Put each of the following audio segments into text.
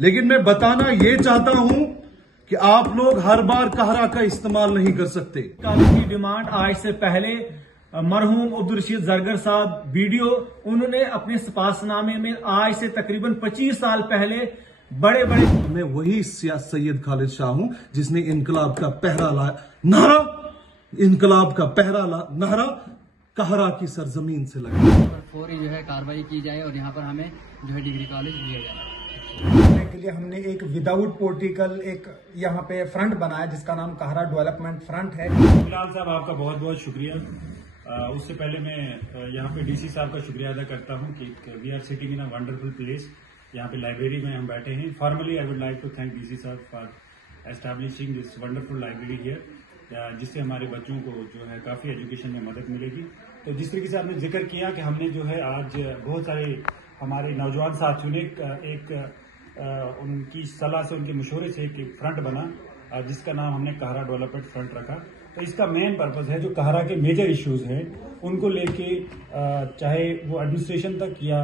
लेकिन मैं बताना ये चाहता हूं कि आप लोग हर बार कहरा का इस्तेमाल नहीं कर सकते। कॉलेज की डिमांड आज से पहले मरहूम अब्दुल रशीद जरगर साहब वीडियो उन्होंने अपने सपासनामे में आज से तकरीबन 25 साल पहले बड़े बड़े मैं वही सैयद खालिद शाह हूं जिसने इनकलाब का पहरा नारा, इनकलाब का पहरा नारा कहरा की सरजमीन से लगा। फौरी जो है कार्रवाई की जाए और यहाँ पर हमें जो है डिग्री कॉलेज दिया जाए। के लिए हमने एक विदाउट पोर्टिकल एक यहाँ पे फ्रंट बनाया जिसका नाम कहरा डेवलपमेंट फ्रंट है। बिलाल साहब आपका बहुत बहुत शुक्रिया। उससे पहले मैं यहाँ पे डीसी साहब का शुक्रिया अदा करता हूँ कि we are sitting in a wonderful place. यहाँ पे लाइब्रेरी में हम बैठे हैं। Formally I would like to thank DC साहब for establishing this wonderful library here, जिससे हमारे बच्चों को जो है काफी एजुकेशन में मदद मिलेगी। तो जिस तरीके से आपने जिक्र किया कि हमने जो है आज बहुत सारे हमारे नौजवान साथियों ने एक उनकी सलाह से, उनके मशवरे से एक फ्रंट बना जिसका नाम हमने कहरा डेवलपमेंट फ्रंट रखा। तो इसका मेन पर्पस है जो कहरा के मेजर इश्यूज हैं उनको लेके, चाहे वो एडमिनिस्ट्रेशन तक या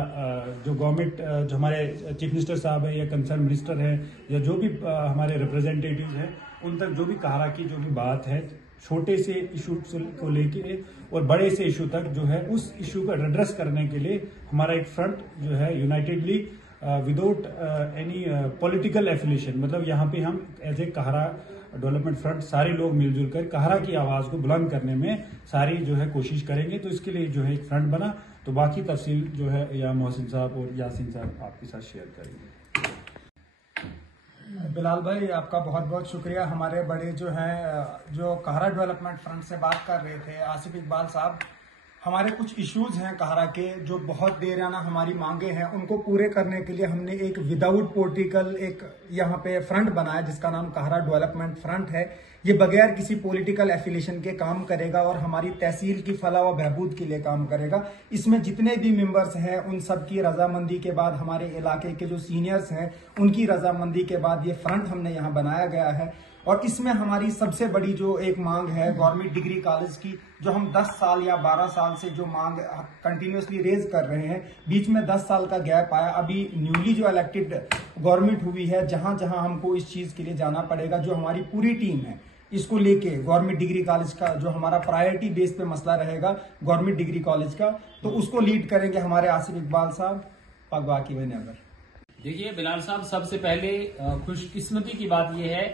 जो गवर्नमेंट, जो हमारे चीफ मिनिस्टर साहब है या कंसर्न मिनिस्टर है या जो भी हमारे रिप्रेजेंटेटिव्स हैं, उन तक जो भी कहरा की जो भी बात है, छोटे से इशू को लेके और बड़े से इशू तक जो है, उस इशू को एड्रेस करने के लिए हमारा एक फ्रंट जो है unitedly without any political affiliation, मतलब यहाँ पे हम एज ए कहरा डेवलपमेंट फ्रंट सारे लोग मिलजुल कर कहरा की आवाज को बुलंद करने में सारी जो है कोशिश करेंगे। तो इसके लिए जो है एक फ्रंट बना। तो बाकी तफसील जो है या मोहसिन साहब और यासीन साहब आपके साथ शेयर करेंगे। बिलाल भाई आपका बहुत बहुत शुक्रिया। हमारे बड़े जो हैं जो कहरा डेवलपमेंट फ्रंट से बात कर रहे थे आसिफ इकबाल साहब, हमारे कुछ इश्यूज हैं कहरा के जो बहुत देराना हमारी मांगे हैं, उनको पूरे करने के लिए हमने एक विदाउट पोर्टिकल एक यहाँ पे फ्रंट बनाया जिसका नाम कहरा डेवलपमेंट फ्रंट है। ये बगैर किसी पॉलिटिकल एफिलिएशन के काम करेगा और हमारी तहसील की फलाह व बहबूद के लिए काम करेगा। इसमें जितने भी मेंबर्स हैं उन सब की रजामंदी के बाद, हमारे इलाके के जो सीनियर्स हैं उनकी रजामंदी के बाद ये फ्रंट हमने यहाँ बनाया गया है। और इसमें हमारी सबसे बड़ी जो एक मांग है गवर्नमेंट डिग्री कॉलेज की, जो हम 10 साल या 12 साल से जो मांग कंटिन्यूसली रेज कर रहे हैं, बीच में 10 साल का गैप आया। अभी न्यूली जो इलेक्टेड गवर्नमेंट हुई है, जहां जहां हमको इस चीज के लिए जाना पड़ेगा, जो हमारी पूरी टीम है इसको लेके गवर्नमेंट डिग्री कॉलेज का जो हमारा प्रायोरिटी बेस पे मसला रहेगा गवर्नमेंट डिग्री कॉलेज का, तो उसको लीड करेंगे हमारे आसिफ इकबाल साहब पगवाकी नगर। देखिए बिलाल साहब, सबसे पहले खुशकिस्मती की बात यह है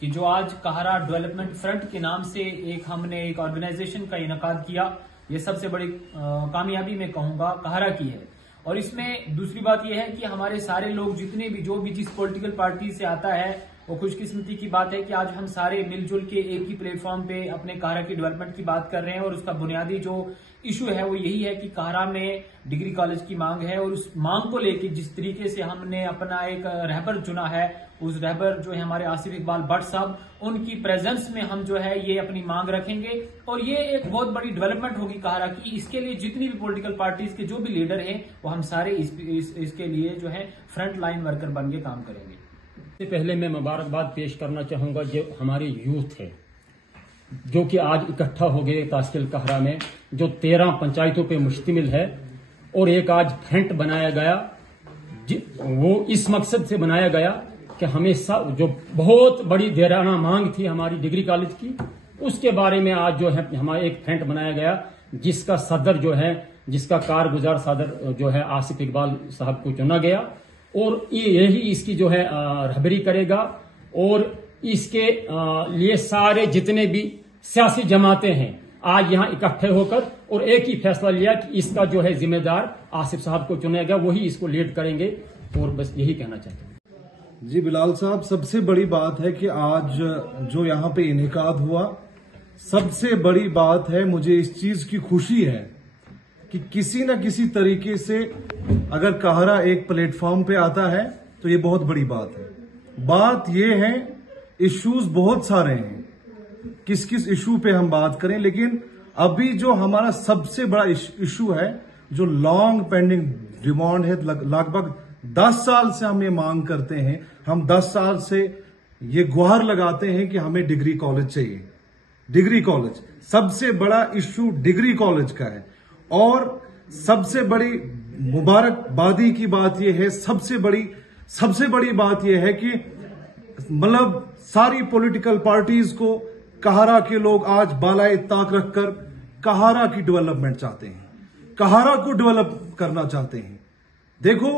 कि जो आज कहरा डेवलपमेंट फ्रंट के नाम से हमने एक ऑर्गेनाइजेशन का इनकाद किया, ये सबसे बड़ी कामयाबी मैं कहूंगा कहरा की है। और इसमें दूसरी बात यह है कि हमारे सारे लोग जितने भी जो भी जिस पॉलिटिकल पार्टी से आता है, वो खुशकिस्मती की बात है कि आज हम सारे मिलजुल के एक ही प्लेटफॉर्म पे अपने कहरा की डेवलपमेंट की बात कर रहे हैं। और उसका बुनियादी जो इशू है वो यही है कि कहरा में डिग्री कॉलेज की मांग है। और उस मांग को लेकर जिस तरीके से हमने अपना एक रहबर चुना है, उस रहबर जो है हमारे आसिफ इकबाल भट्ट साहब, उनकी प्रेजेंस में हम जो है ये अपनी मांग रखेंगे। और ये एक बहुत बड़ी डेवलपमेंट होगी कहरा की। इसके लिए जितनी भी पॉलिटिकल पार्टीज के जो भी लीडर हैं वो हम सारे इसके लिए जो है फ्रंट लाइन वर्कर बन के काम करेंगे। सबसे पहले मैं मुबारकबाद पेश करना चाहूंगा जो हमारे यूथ है जो कि आज इकट्ठा हो गए तहसील कहरा में, जो 13 पंचायतों पे मुश्तमिल है। और एक आज फ्रंट बनाया गया, वो इस मकसद से बनाया गया कि हमेशा जो बहुत बड़ी देराना मांग थी हमारी डिग्री कॉलेज की, उसके बारे में आज जो है हमारा एक फ्रंट बनाया गया, जिसका सदर जो है, जिसका कारगुजार सदर जो है आसिफ इकबाल साहब को चुना गया। और यही इसकी जो है रहबरी करेगा। और इसके लिए सारे जितने भी सियासी जमातें हैं आज यहाँ इकट्ठे होकर और एक ही फैसला लिया कि इसका जो है जिम्मेदार आसिफ साहब को चुना गया, वही इसको लीड करेंगे। और बस यही कहना चाहते हैं। जी बिलाल साहब, सबसे बड़ी बात है कि आज जो यहाँ पे इनेकाद हुआ, सबसे बड़ी बात है, मुझे इस चीज की खुशी है कि किसी न किसी तरीके से अगर कहरा एक प्लेटफॉर्म पे आता है तो ये बहुत बड़ी बात है। बात ये है, इश्यूज बहुत सारे हैं, किस किस इशू पे हम बात करें, लेकिन अभी जो हमारा सबसे बड़ा इशू है, जो लॉन्ग पेंडिंग डिमांड है, लगभग 10 साल से हम ये मांग करते हैं, हम 10 साल से ये गुहार लगाते हैं कि हमें डिग्री कॉलेज चाहिए। डिग्री कॉलेज सबसे बड़ा इशू डिग्री कॉलेज का है। और सबसे बड़ी मुबारकबादी की बात यह है, सबसे बड़ी सबसे बड़ी बात यह है कि मतलब सारी पॉलिटिकल पार्टीज को कहारा के लोग आज बालाए ताक रखकर कहारा की डेवलपमेंट चाहते हैं, कहारा को डेवलप करना चाहते हैं। देखो,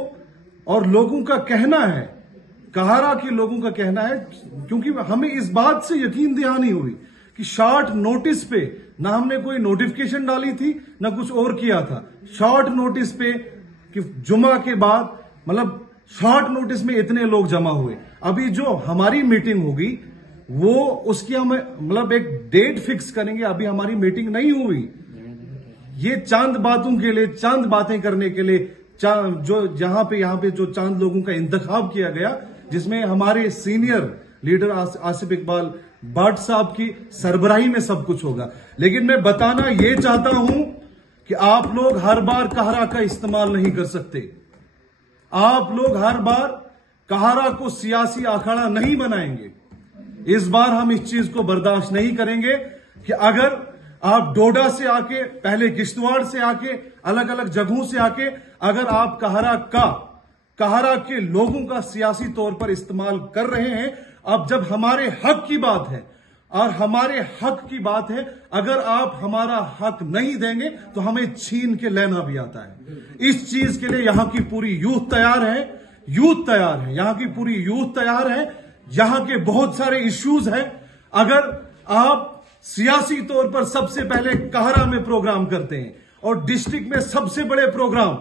और लोगों का कहना है, कहारा के लोगों का कहना है, क्योंकि हमें इस बात से यकीन दहानी हुई कि शॉर्ट नोटिस पे ना हमने कोई नोटिफिकेशन डाली थी ना कुछ और किया था। शॉर्ट नोटिस पे कि जुमा के बाद मतलब शॉर्ट नोटिस में इतने लोग जमा हुए। अभी जो हमारी मीटिंग होगी वो उसकी हम मतलब एक डेट फिक्स करेंगे। अभी हमारी मीटिंग नहीं हुई। ये चांद बातों के लिए, चांद बातें करने के लिए जो यहाँ पे जो चांद लोगों का इंतखाब किया गया, जिसमें हमारे सीनियर लीडर आसिफ इकबाल भट्ट साहब की सरबराही में सब कुछ होगा। लेकिन मैं बताना ये चाहता हूं कि आप लोग हर बार कहारा का इस्तेमाल नहीं कर सकते। आप लोग हर बार कहारा को सियासी अखाड़ा नहीं बनाएंगे। इस बार हम इस चीज को बर्दाश्त नहीं करेंगे कि अगर आप डोडा से आके, पहले किश्तवाड़ से आके, अलग अलग जगहों से आके अगर आप कहारा के लोगों का सियासी तौर पर इस्तेमाल कर रहे हैं, अब जब हमारे हक की बात है और हमारे हक की बात है, अगर आप हमारा हक नहीं देंगे तो हमें छीन के लेना भी आता है। इस चीज के लिए यहां की पूरी यूथ तैयार है, यहां की पूरी यूथ तैयार है। यहां के बहुत सारे इश्यूज हैं। अगर आप सियासी तौर पर सबसे पहले कहारा में प्रोग्राम करते हैं और डिस्ट्रिक्ट में सबसे बड़े प्रोग्राम,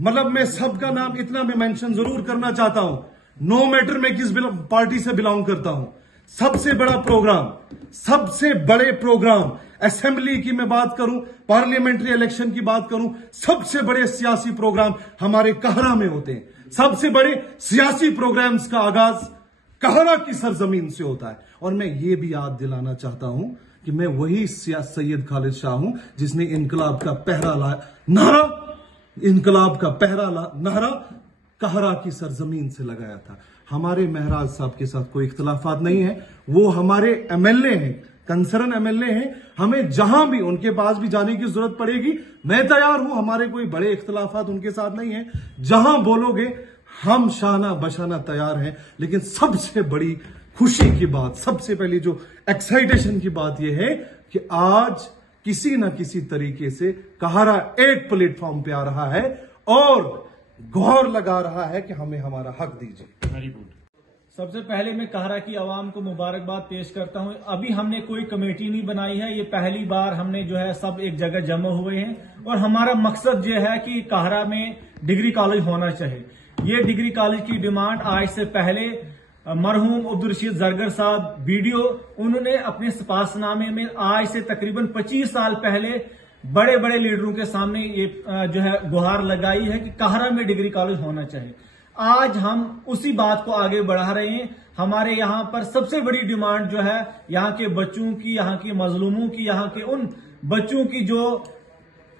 मतलब मैं सबका नाम इतना मैं मेंशन जरूर करना चाहता हूं, नो मैटर मैं किस पार्टी से बिलोंग करता हूं, सबसे बड़ा प्रोग्राम, सबसे बड़े प्रोग्राम, असेंबली की मैं बात करूं, पार्लियामेंट्री इलेक्शन की बात करूं, सबसे बड़े सियासी प्रोग्राम हमारे कहारा में होते हैं। सबसे बड़े सियासी प्रोग्राम्स का आगाज कहारा की सरजमीन से होता है। और मैं ये भी याद दिलाना चाहता हूं कि मैं वही सैयद खालिद शाह हूं जिसने इनकलाब का पहरा नारा कहारा की सरजमीन से लगाया था। हमारे महराज साहब के साथ कोई इख्तलाफात नहीं है। वो हमारे एमएलए हैं, कंसर्न एमएलए हैं। हमें जहां भी उनके पास भी जाने की जरूरत पड़ेगी, मैं तैयार हूं। हमारे कोई बड़े इख्तलाफात उनके साथ नहीं है। जहां बोलोगे हम शाना बशाना तैयार हैं। लेकिन सबसे बड़ी खुशी की बात, सबसे पहली जो एक्साइटेशन की बात यह है कि आज किसी न किसी तरीके से कहारा एक प्लेटफॉर्म पे आ रहा है और गौर लगा रहा है कि हमें हमारा हक दीजिए। Very good. सबसे पहले मैं कहारा की आवाम को मुबारकबाद पेश करता हूं। अभी हमने कोई कमेटी नहीं बनाई है, ये पहली बार हमने जो है सब एक जगह जमा हुए हैं और हमारा मकसद जो है कि कहारा में डिग्री कॉलेज होना चाहिए। ये डिग्री कॉलेज की डिमांड आज से पहले मरहूम अब्दुल रशीद जरगर साहब वीडियो, उन्होंने अपने सपासनामे में आज से तकरीबन 25 साल पहले बड़े बड़े लीडरों के सामने ये जो है गुहार लगाई है कि कहारा में डिग्री कॉलेज होना चाहिए। आज हम उसी बात को आगे बढ़ा रहे हैं। हमारे यहाँ पर सबसे बड़ी डिमांड जो है यहाँ के बच्चों की, यहाँ के मजलूमों की, यहाँ के उन बच्चों की जो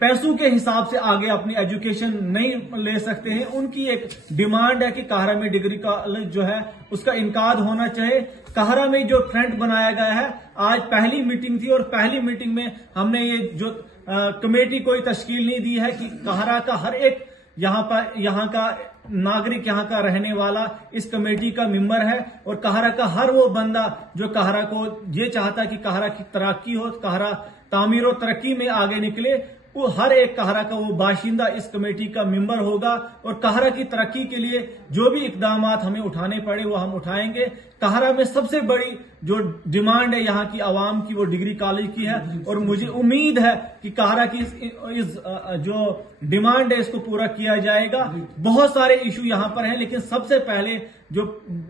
पैसों के हिसाब से आगे अपनी एजुकेशन नहीं ले सकते हैं, उनकी एक डिमांड है कि कहारा में डिग्री कॉलेज जो है उसका इनकाद होना चाहिए। कहारा में जो फ्रंट बनाया गया है, आज पहली मीटिंग थी और पहली मीटिंग में हमने ये जो कमेटी कोई तश्कील नहीं दी है कि कहारा का हर एक यहाँ का नागरिक, यहाँ का रहने वाला इस कमेटी का मेंबर है और कहारा का हर वो बंदा जो कहारा को ये चाहता है कि कहारा की तरक्की हो, कहारा तामीर और तरक्की में आगे निकले, वो हर एक कहारा का वो बाशिंदा इस कमेटी का मेंबर होगा और कहारा की तरक्की के लिए जो भी इकदाम हमें उठाने पड़े वो हम उठाएंगे। कहारा में सबसे बड़ी जो डिमांड है यहाँ की आवाम की वो डिग्री कॉलेज की है और मुझे उम्मीद है कि कहारा की इस जो डिमांड है इसको पूरा किया जाएगा। बहुत सारे इशू यहाँ पर हैं, लेकिन सबसे पहले जो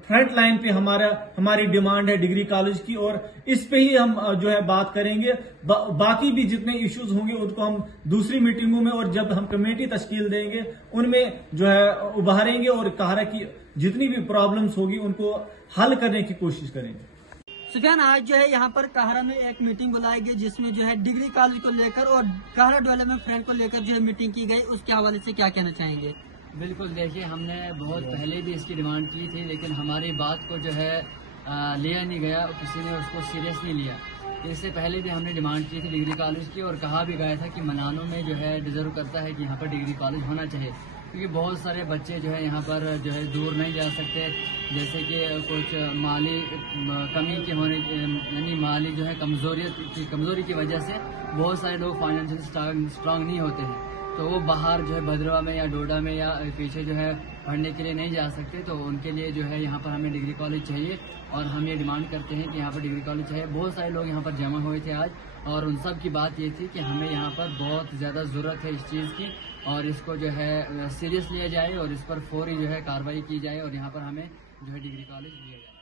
फ्रंट लाइन पे हमारी डिमांड है डिग्री कॉलेज की और इस पे ही हम जो है बात करेंगे। बाकी भी जितने इश्यूज होंगे उनको हम दूसरी मीटिंगों में और जब हम कमेटी तश्कील देंगे उनमें जो है उभारेंगे और कहारा की जितनी भी प्रॉब्लम्स होगी उनको हल करने की कोशिश करेंगे। सुफियान, आज जो है यहाँ पर कहारा में एक मीटिंग बुलाई गई जिसमें जो है डिग्री कॉलेज को लेकर और कहारा डेवलपमेंट फ्रंट को लेकर जो है मीटिंग की गई, उसके हवाले से क्या कहना चाहेंगे? बिल्कुल, देखिए हमने बहुत पहले भी इसकी डिमांड की थी, लेकिन हमारी बात को जो है लिया नहीं गया, किसी ने उसको सीरियस नहीं लिया। इससे पहले भी हमने डिमांड की थी डिग्री कॉलेज की और कहा भी गया था कि मनानों में जो है डिजर्व करता है कि यहाँ पर डिग्री कॉलेज होना चाहिए, क्योंकि बहुत सारे बच्चे जो है यहाँ पर जो है दूर नहीं जा सकते, जैसे कि कुछ माली कमी के होने यानी माली जो है कमजोरी की वजह से बहुत सारे लोग फाइनेंशियल स्ट्रांग नहीं होते हैं, तो वो बाहर जो है भद्रवा में या डोडा में या पीछे जो है पढ़ने के लिए नहीं जा सकते। तो उनके लिए जो है यहाँ पर हमें डिग्री कॉलेज चाहिए और हम ये डिमांड करते हैं कि यहाँ पर डिग्री कॉलेज चाहिए। बहुत सारे लोग यहाँ पर जमा हुए थे आज और उन सब की बात ये थी कि हमें यहाँ पर बहुत ज़्यादा ज़रूरत है इस चीज़ की और इसको जो है सीरियस लिया जाए और इस पर फौरी जो है कार्रवाई की जाए और यहाँ पर हमें जो है डिग्री कॉलेज दिया जाए।